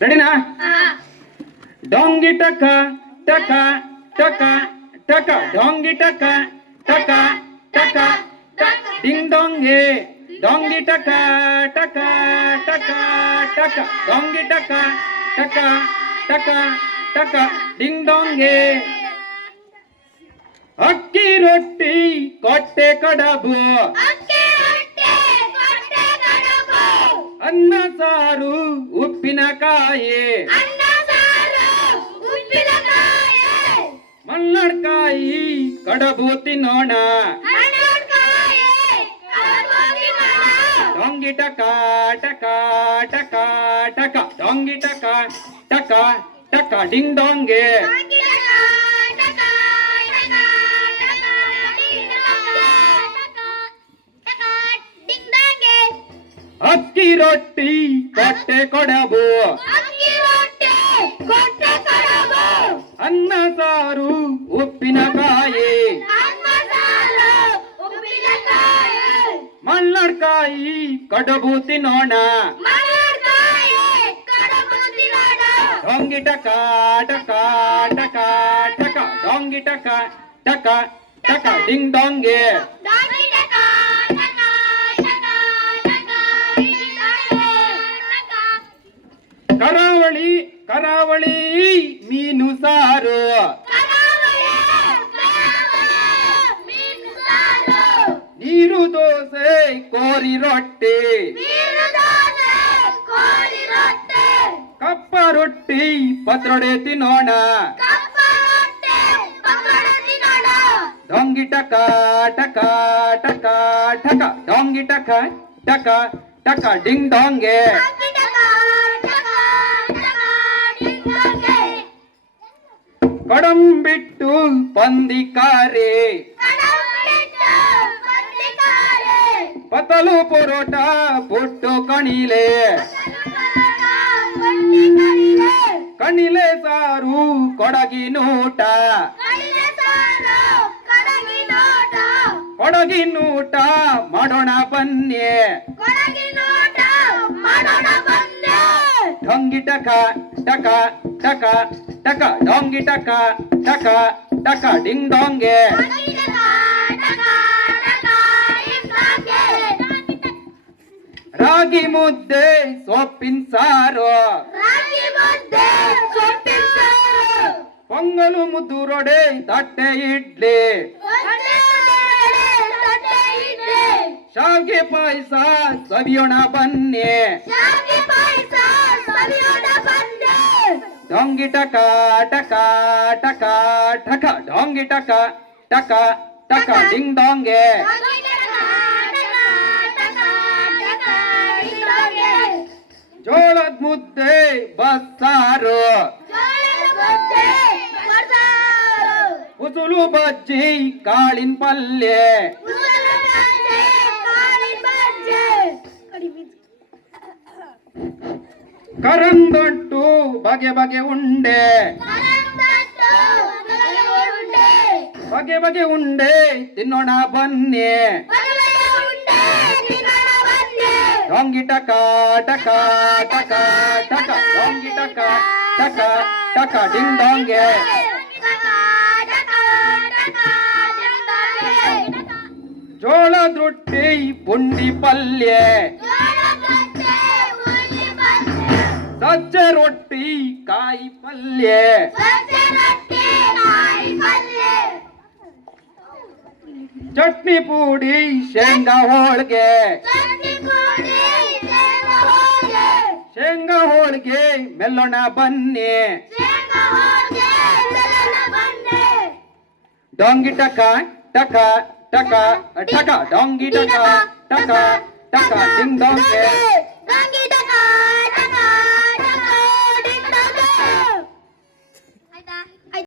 ರೆಡಿನಾ? ಡೊಂಗಿ ಟಕ ಟಕ ಟಕ ಟಕ ಡೊಂಗಿ ಟಕ ಟಕ ಟಕ ಡಿಂಗ್ ಡೊಂಗೆ ಡೊಂಗಿ ಟಕ ಟಕ ಟಕ ಟಕ ಡೊಂಗಿ ಟಕ ಟಕ ಟಕ ಟಕ ಡಿಂಗ್ ಡೊಂಗೆ. ಅಕ್ಕಿ ರೊಟ್ಟಿ ಕೊಟ್ಟೆ ಕಡಬು, ಅನ್ನ ಸಾರು ಉಪ್ಪಿನಕಾಯಿ, ಮಲ್ಲಡ್ಕಾಯಿ ಕಡಬು ತಿನ್ನೋಣ. ಡೊಂಗಿ ಟಕ ಟಕ ಟಕ ಟಕ ಡೊಂಗಿ ಟಕ ಟಕ ಟಕ ಡಿಂಗ್ ಡೊಂಗೆ. ಅಕ್ಕಿ ರೊಟ್ಟಿ ಕೊಟ್ಟೆ ಕೊಡಬು, ಅನ್ನ ಸಾರು ಉಪ್ಪಿನಕಾಯಿ, ಮಲ್ಲಡ್ಕಾಯಿ ಕಡಬು ತಿನ್ನೋಣ. ಡೊಂಗಿ ಟಕ ಟಕ ಟಕ ಟಕ ಡೊಂಗಿ ಟಕ ಟಕ ಟಕ ಡಿಂಗ್ ಡೊಂಗೆ. ಕರಾವಳಿ ಕರಾವಳಿ ಮೀನು ಸಾರು, ನೀರು ದೋಸೆ ಕೋರಿ ರೊಟ್ಟಿ, ಕಪ್ಪ ರೊಟ್ಟಿ ಪತ್ರೊಡೆ ತಿನ್ನೋಣ. ಡೊಂಗಿ ಟಕ ಟಕ ಟಕ ಟಕ ಡೊಂಗಿ ಟಕ ಟಕ ಟಕ ಡಿಂಗ್ ಡೊಂಗೆ. ಕಡಂಬಿಟ್ಟು ಪಂದಿಕಾರೆ, ಪತಲು ಪರೋಟ ಪುಟ್ಟು ಕಣಿಲೆ, ಕಣಿಲೆ ಸಾರು ಕೊಡಗಿನೂಟ, ಕೊಡಗಿನೂಟ ಮಾಡೋಣ ಬನ್ನಿ. ಡೊಂಗಿ ಟಕ ಟಕ ಟಕ ಟಕ ಡೊಂಗಿ ಟಕ ಟಕ ಟಕ ಡಿಂಗ್ ಡೊಂಗೆ. ರಾಗಿ ಮುದ್ದೆ ಸೊಪ್ಪಿನ ಸಾರು, ಪೊಂಗಲು ಮುದ್ದೂರೊಡೆ ತಟ್ಟೆ ಇಡ್ಲಿ, ಶಾವಿಗೆ ಪಾಯಸ ಸವಿಯೋಣ ಬನ್ನಿ. ಡೊಂಗಿ ಟಕ ಟಕ ಟಕ ಟಕ ಡೊಂಗಿ ಟಕ ಟಕ ಟಕ ಡಿಂಗ್ ಡೊಂಗೆ. ಜೋಳದ ಮುದ್ದೆ ಬಸ್ಸಾರು, ಉಸುಲು ಬಜ್ಜಿ ಕಾಳಿನ ಪಲ್ಯ, ಕರಂದೊಟ್ಟು ಬಗೆ ಬಗೆ ಉಂಡೆ, ಬಗೆ ಬಗೆ ಉಂಡೆ ತಿನ್ನೋಣ ಬನ್ನಿ. ಡೊಂಗಿ ಟಕ ಟಕ ಟಕ ಟಕ ಡೊಂಗಿ ಟಕ ಟಕ ಟಕ ಡಿಂಗ್ ಡೊಂಗೆ. ಜೋಳದ ರೊಟ್ಟಿ ಪುಂಡಿ ಪಲ್ಯ, ಸಜ್ಜೆ ರೊಟ್ಟಿ ಕಾಯಿ ಪಲ್ಯ, ಚಟ್ನಿ ಪುಡಿ ಶೇಂಗಾ ಹೋಳಿಗೆ, ಶೇಂಗಾ ಹೋಳಿಗೆ ಮೆಲ್ಲೋಣ ಬನ್ನಿ. ಡೊಂಗಿ ಟಕ ಟಕ ಟಕ ಟಕ ಡೊಂಗಿ ಟಕ ಟಕ ಟಕ ಡಿಂಗ್ ಡೊಂಗೆ.